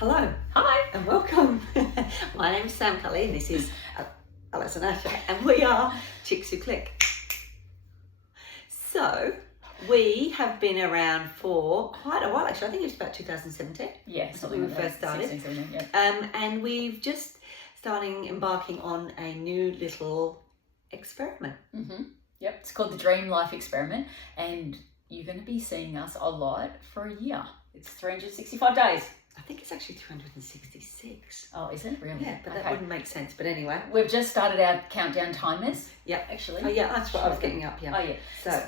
Hello. Hi. And welcome. My name's Sam Cully and this is Alice and Asha, and we are Chicks Who Click. So, we have been around for quite a while actually. I think it was about 2017. Yeah, when we first started. 16, 17, yeah. And we've just embarking on a new little experiment. Mm-hmm. Yep, it's called the Dream Life Experiment, and you're going to be seeing us a lot for a year. It's 365 days. I think it's actually 366. Oh, is it? Really? Yeah, but that wouldn't make sense. But anyway. We've just started our countdown timers. Yeah. Actually. Oh, yeah, that's what I was getting up, yeah. Oh, yeah. So,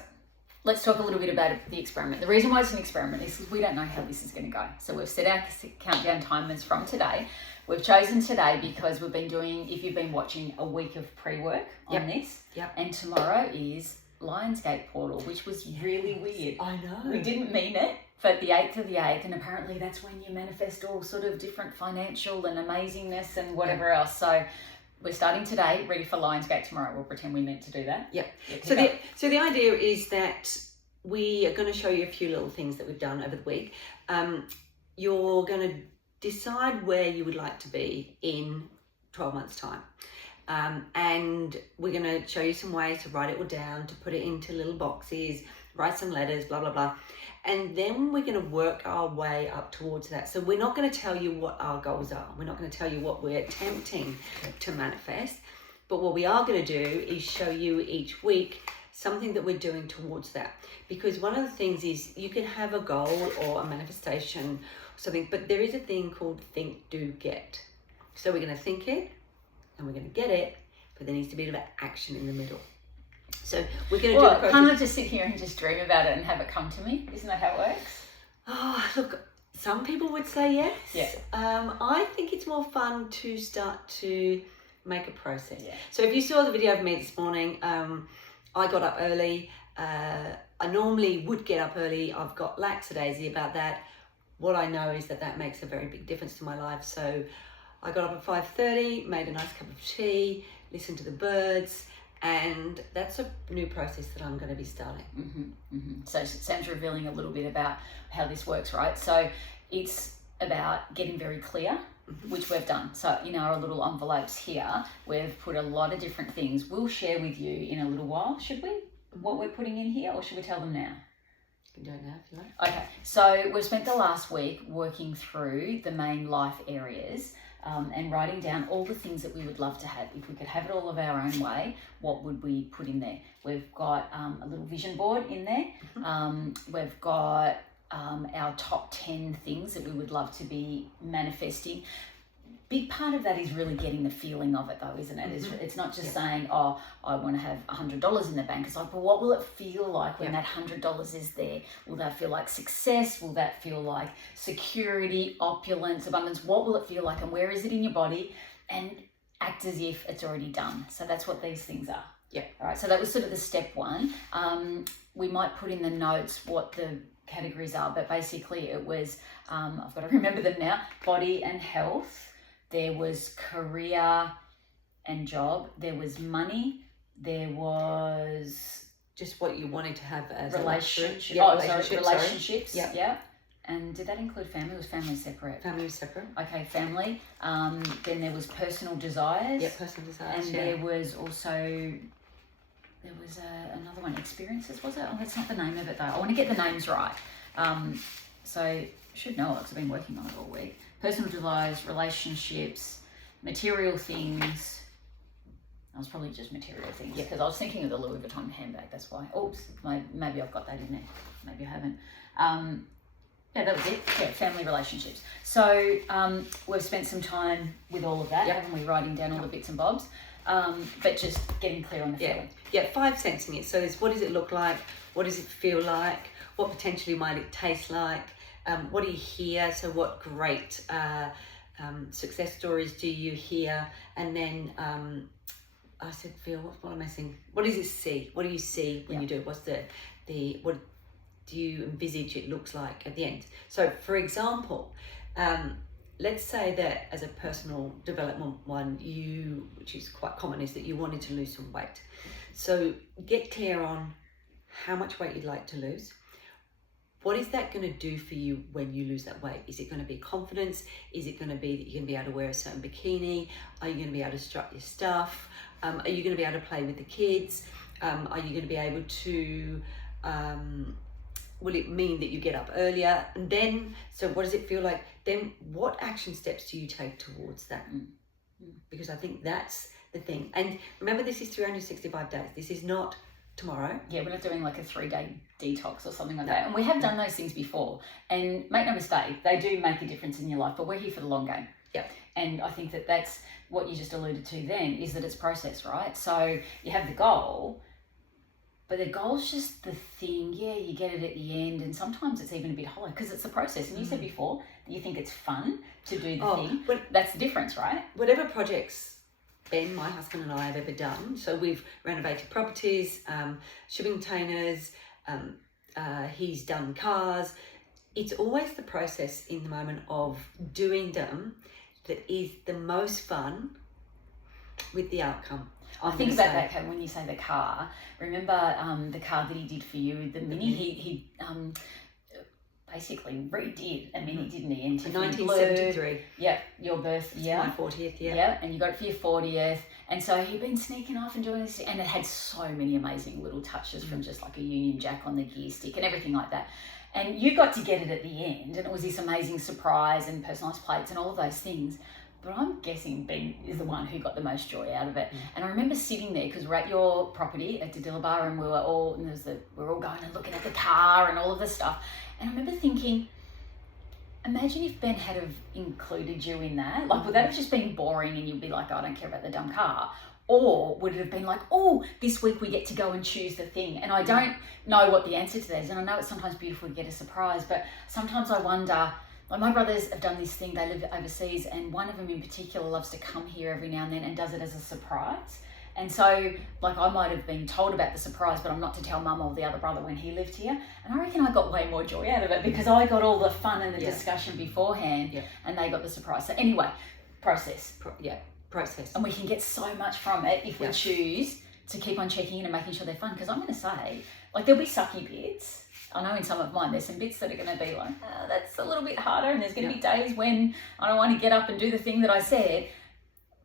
let's talk a little bit about the experiment. The reason why it's an experiment is because we don't know how this is going to go. So we've set our countdown timers from today. We've chosen today because we've been doing, if you've been watching, a week of pre-work on this. Yep. And tomorrow is Lionsgate Portal, which was really weird. I know. We didn't mean it, but the 8th of the 8th, and apparently that's when you manifest all sort of different financial and amazingness and whatever else. So we're starting today, ready for Lionsgate tomorrow. We'll pretend we meant to do that. Yep. So the idea is that we are going to show you a few little things that we've done over the week. You're going to decide where you would like to be in 12 months' time. And we're going to show you some ways to write it all down, to put it into little boxes, write some letters, blah, blah, blah. And then we're going to work our way up towards that. So we're not going to tell you what our goals are. We're not going to tell you what we're attempting to manifest. But what we are going to do is show you each week something that we're doing towards that. Because one of the things is you can have a goal or a manifestation or something, but there is a thing called think, do, get. So we're going to think it and we're going to get it, but there needs to be a bit of action in the middle. So we're going to do the process. Can't I just sit here and just dream about it and have it come to me? Isn't that how it works? Oh, look, some people would say yes. Yeah. I think it's more fun to start to make a process. Yeah. So if you saw the video of me this morning, I got up early. I normally would get up early. I've got lackadaisy about that. What I know is that makes a very big difference to my life. So I got up at 5:30, made a nice cup of tea, listened to the birds, and that's a new process that I'm going to be starting. Mm-hmm, mm-hmm. So Sam's revealing a little bit about how this works, right? So it's about getting very clear, which we've done. So in our little envelopes here, we've put a lot of different things. We'll share with you in a little while, should we? What we're putting in here, or should we tell them now? You can do it now if you like. Okay, so we've spent the last week working through the main life areas and writing down all the things that we would love to have. If we could have it all of our own way, what would we put in there? We've got a little vision board in there. We've got our top 10 things that we would love to be manifesting. Big part of that is really getting the feeling of it though, isn't it? It's not just saying, oh, I want to have $100 in the bank. It's like, but what will it feel like when that $100 is there? Will that feel like success? Will that feel like security, opulence, abundance? What will it feel like, and where is it in your body? And act as if it's already done. So that's what these things are. Yeah. All right. So that was sort of the step one. We might put in the notes what the categories are, but basically it was, I've got to remember them now, body and health. There was career and job. There was money. There was just what you wanted to have as relationships. Relationships. Yeah. And did that include family? Was family separate? Family was separate. Okay, family. Then there was personal desires. Yeah, personal desires. And there was also another one, experiences, was it? Oh, that's not the name of it though. I want to get the names right. So I should know it because I've been working on it all week. Personal desires, relationships, material things. I was probably just material things because I was thinking of the Louis Vuitton handbag. That's why. Oops, maybe I've got that in there. Maybe I haven't. Yeah, that was it. Yeah, family relationships. So we've spent some time with all of that, haven't we? Writing down all the bits and bobs, but just getting clear on the feeling. Yeah, 5 sensing it. So there's what does it look like? What does it feel like? What potentially might it taste like? What do you hear? So what great success stories do you hear? And then I said, feel, what am I saying? What does it see? What do you see when you do it? What's what do you envisage it looks like at the end? So for example, let's say that as a personal development one, which is quite common, is that you wanted to lose some weight. So get clear on how much weight you'd like to lose, what is that going to do for you when you lose that weight? Is it going to be confidence? Is it going to be that you're going to be able to wear a certain bikini? Are you going to be able to strut your stuff? Are you going to be able to play with the kids? Are you going to be able to, will it mean that you get up earlier? And then, so what does it feel like? Then what action steps do you take towards that? Because I think that's the thing. And remember, this is 365 days. This is not tomorrow. Yeah, we're not doing like a 3-day detox or something like that. And we have done those things before. And make no mistake, they do make a difference in your life, but we're here for the long game. Yep. And I think that that's what you just alluded to then, is that it's process, right? So you have the goal, but the goal's just the thing. Yeah, you get it at the end, and sometimes it's even a bit hollow because it's the process. And you said before that you think it's fun to do the thing. But that's the difference, right? Whatever projects Ben, my husband, and I have ever done. So we've renovated properties, shipping containers, he's done cars. It's always the process in the moment of doing them that is the most fun with the outcome. I think about that, Kat, when you say the car. Remember the car that he did for you, the Mini? He basically redid a Mini, didn't he? In 1973. Yeah, your birth year. My 40th, yeah. Yeah, and you got it for your 40th. And so he'd been sneaking off and doing this, and it had so many amazing little touches from just like a Union Jack on the gear stick and everything like that. And you got to get it at the end, and it was this amazing surprise and personalised plates and all of those things. But I'm guessing Ben is the one who got the most joy out of it. And I remember sitting there, because we're at your property at Diddillaba, and we were all going and looking at the car and all of this stuff. And I remember thinking, imagine if Ben had have included you in that. Like, would that have just been boring and you'd be like, oh, I don't care about the dumb car? Or would it have been like, oh, this week we get to go and choose the thing? And I don't know what the answer to that is. And I know it's sometimes beautiful to get a surprise, but sometimes I wonder, like my brothers have done this thing, they live overseas, and one of them in particular loves to come here every now and then and does it as a surprise. And so, like, I might have been told about the surprise, but I'm not to tell mum or the other brother when he lived here. And I reckon I got way more joy out of it because I got all the fun and the discussion beforehand, and they got the surprise. So anyway, process. Process. And we can get so much from it if we choose to keep on checking in and making sure they're fun. Because I'm going to say, like, there'll be sucky bits. I know in some of mine, there's some bits that are going to be like, oh, that's a little bit harder. And there's going to be days when I don't want to get up and do the thing that I said.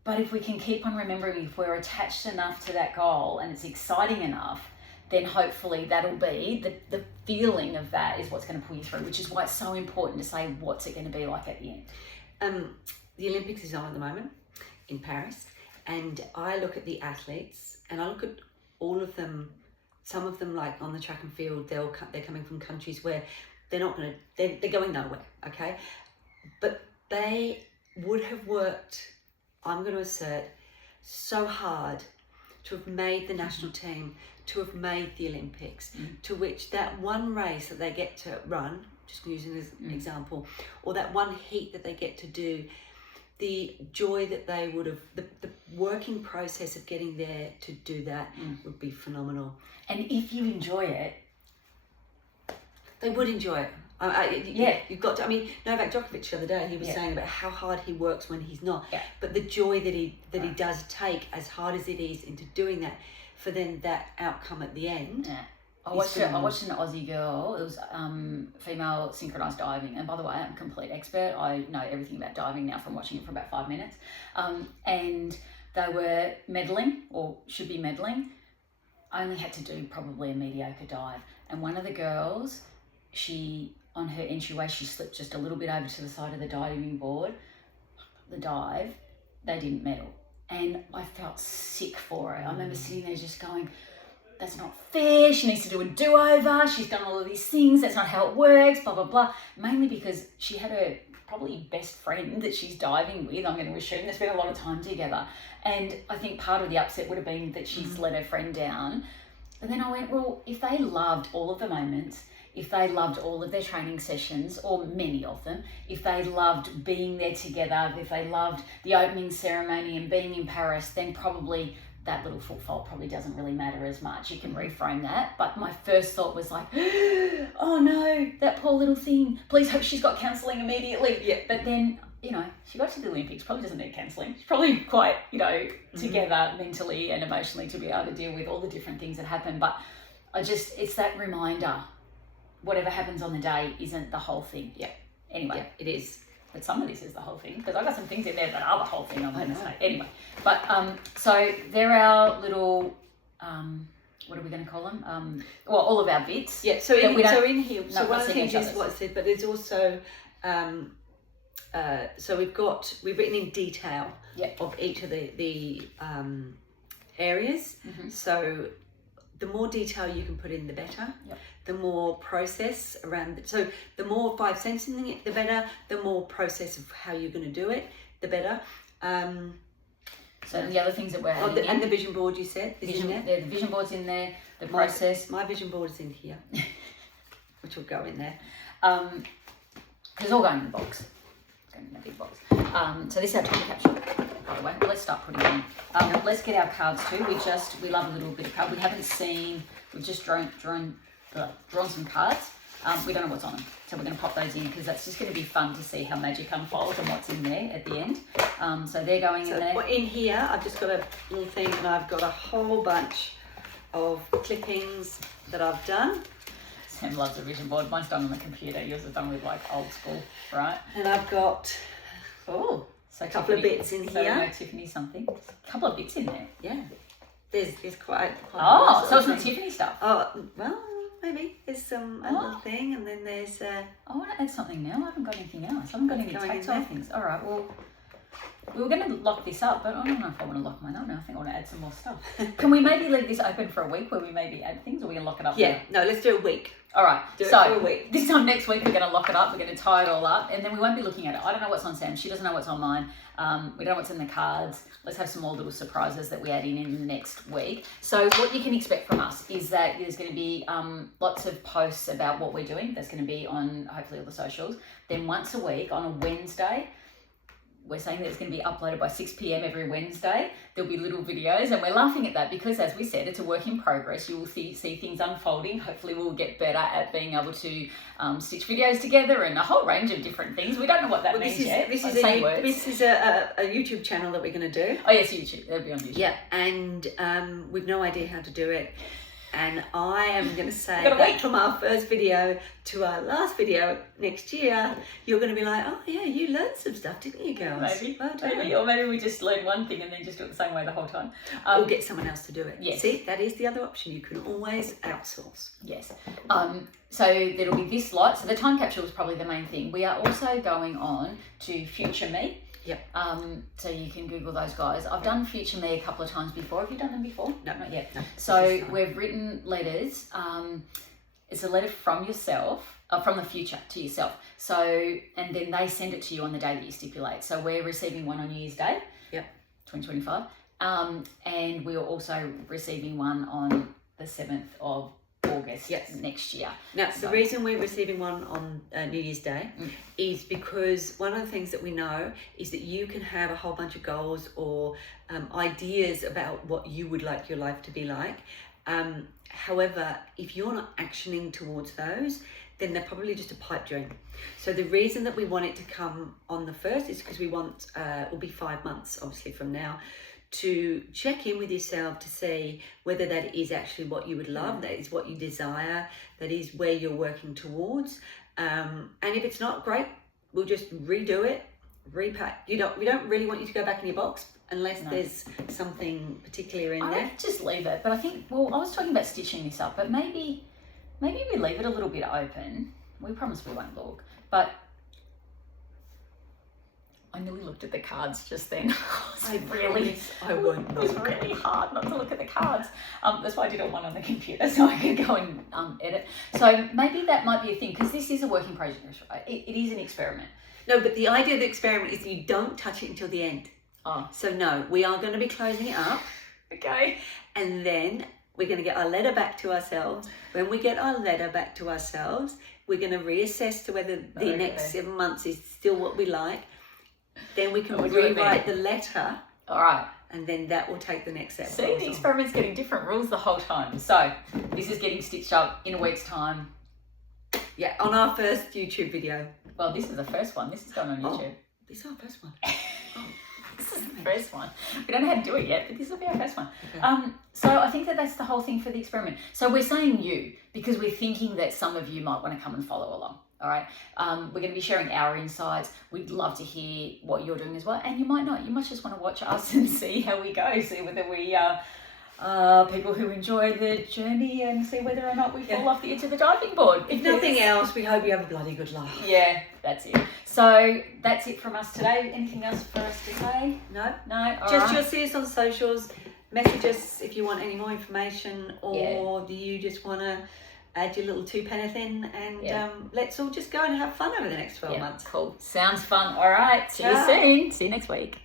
But if we can keep on remembering, if we're attached enough to that goal and it's exciting enough, then hopefully that'll be, the feeling of that is what's going to pull you through, which is why it's so important to say, what's it going to be like at the end? The Olympics is on at the moment in Paris. And I look at the athletes and I look at all of them. Some of them, like on the track and field, they're coming from countries where they're going nowhere, okay? But they would have worked, I'm going to assert, so hard to have made the national team, to have made the Olympics, to which that one race that they get to run, just using as an example, or that one heat that they get to do, the joy that they would have, the working process of getting there to do that would be phenomenal. And if you enjoy it, they would enjoy it. You've got to. I mean, Novak Djokovic the other day, he was saying about how hard he works when he's not. Yeah. But the joy that he does take, as hard as it is, into doing that, for then that outcome at the end. Yeah. I watched an Aussie girl. It was female synchronized diving, and by the way, I'm a complete expert. I know everything about diving now from watching it for about 5 minutes. And they were medaling, or should be medaling. Only had to do probably a mediocre dive, and one of the girls, on her entryway, she slipped just a little bit over to the side of the diving board. The dive, they didn't medal, and I felt sick for her. I remember sitting there just going, that's not fair, she needs to do a do-over, she's done all of these things, that's not how it works, blah, blah, blah. Mainly because she had her probably best friend that she's diving with, I'm going to assume, they spent a lot of time together. And I think part of the upset would have been that she's let her friend down. But then I went, well, if they loved all of the moments, if they loved all of their training sessions, or many of them, if they loved being there together, if they loved the opening ceremony and being in Paris, then probably that little foot fault probably doesn't really matter as much. You can reframe that. But my first thought was like, oh no, that poor little thing. Please hope she's got counselling immediately. Yeah. But then, she got to the Olympics, probably doesn't need counselling. She's probably quite, together mentally and emotionally to be able to deal with all the different things that happen. But it's that reminder whatever happens on the day isn't the whole thing. Yeah. Anyway. Yeah, it is. But some of this is the whole thing, because I've got some things in there that are the whole thing, I'm going to say. Anyway, but so they're our little, what are we going to call them? Well, all of our bits. Yeah, so in here, so one of the things is what's it, but there's also, so we've written in detail of each of the areas. Mm-hmm. So the more detail you can put in, the better. Yep. The more process around it. So the more 5 cents in it, the better. The more process of how you're going to do it, the better. So the other things that we're adding and the vision board, you said, the vision board's in there. The process. My vision board is in here, which will go in there. It's all going in the box. It's going in a big box. So this is our time capsule, by the way. Let's start putting it in. Let's get our cards too. We love a little bit of card. We've just drawn some cards. We don't know what's on them, so we're going to pop those in because that's just going to be fun to see how magic unfolds and what's in there at the end. So they're going in there. In here, I've just got a little thing, and I've got a whole bunch of clippings that I've done. Sam loves a vision board. Mine's done on the computer. Yours is done with like old school, right? And I've got so a couple of bits in here. No, Tiffany something. A couple of bits in there. Yeah. There's quite so it's not Tiffany stuff. Oh, well, maybe there's some little thing, and then there's. I want to add something now. I haven't got anything else. I haven't got any tactile things. All right. Well, we were going to lock this up, but I don't know if I want to lock mine up now. I think I want to add some more stuff. Can we maybe leave this open for a week where we maybe add things, or are we going to lock it up? Yeah. No, let's do a week. All right. Do it for a week. This time next week we're going to lock it up. We're going to tie it all up, and then we won't be looking at it. I don't know what's on Sam. She doesn't know what's on mine. We don't know what's in the cards. Let's have some more little surprises that we add in the next week. So what you can expect from us is that there's going to be lots of posts about what we're doing. That's going to be on hopefully all the socials. Then once a week on a Wednesday, we're saying that it's going to be uploaded by 6 p.m. every Wednesday. There'll be little videos, and we're laughing at that because, as we said, it's a work in progress. You will see things unfolding. Hopefully we'll get better at being able to stitch videos together and a whole range of different things. We don't know what that means yet. This is a YouTube channel that we're going to do. Oh, yes, YouTube. It'll be on YouTube. Yeah, and we've no idea how to do it. And I am going to say that from our first video to our last video next year, you're going to be like, oh yeah, you learned some stuff, didn't you, girls? Maybe. Or maybe we just learn one thing and then just do it the same way the whole time. Or get someone else to do it. Yes. See, that is the other option. You can always outsource. Yes. So there'll be this lot. So the time capsule is probably the main thing. We are also going on to Future Me. Yep. So you can Google those guys. I've done Future Me a couple of times before. Have you done them before? No, not yet. No. So we've written letters. It's a letter from yourself, from the future to yourself. So, and then they send it to you on the day that you stipulate. So we're receiving one on New Year's Day. Yep. 2025. And we are also receiving one on the 7th of August next year. Now, the reason we're receiving one on New Year's Day is because one of the things that we know is that you can have a whole bunch of goals or ideas about what you would like your life to be like. However, if you're not actioning towards those, then they're probably just a pipe dream. So the reason that we want it to come on the 1st is because we want, it'll be 5 months obviously from now, to check in with yourself to see whether that is actually what you would love, that is what you desire, that is where you're working towards. And if it's not, great, we'll just redo it, repack. We don't really want you to go back in your box unless there's something particular in there. I'd just leave it. But I think, well, I was talking about stitching this up, but maybe we leave it a little bit open. We promise we won't look, but I nearly looked at the cards just then. I won't. It was really hard not to look at the cards. That's why I did it one on the computer so I could go and edit. So maybe that might be a thing because this is a work in progress, right? It is an experiment. No, but the idea of the experiment is you don't touch it until the end. Oh. So no, we are going to be closing it up. Okay. And then we're going to get our letter back to ourselves. When we get our letter back to ourselves, we're going to reassess to whether the next 7 months is still what we like. Then we can rewrite the letter. All right. And then that will take the next step. See, the experiment's getting different rules the whole time. So this is getting stitched up in a week's time. Yeah, on our first YouTube video. Well, this is the first one. This is going on YouTube. This is our first one. This is the first one. We don't know how to do it yet, but this will be our first one. Okay. So I think that's the whole thing for the experiment. So we're saying you because we're thinking that some of you might want to come and follow along. All right. We're going to be sharing our insights. We'd love to hear what you're doing as well. And you might not. You might just want to watch us and see how we go. See whether we are people who enjoy the journey and see whether or not we fall off the edge of the diving board. If nothing else, we hope you have a bloody good laugh. Yeah, that's it. So that's it from us today. Anything else for us to say? No. No? All Just right. you'll see us on socials. Message us if you want any more information, or do you just want to add your little 2 penneth in, and let's all just go and have fun over the next 12 months. Cool. Sounds fun. All right. See you Ciao. soon. See you next week.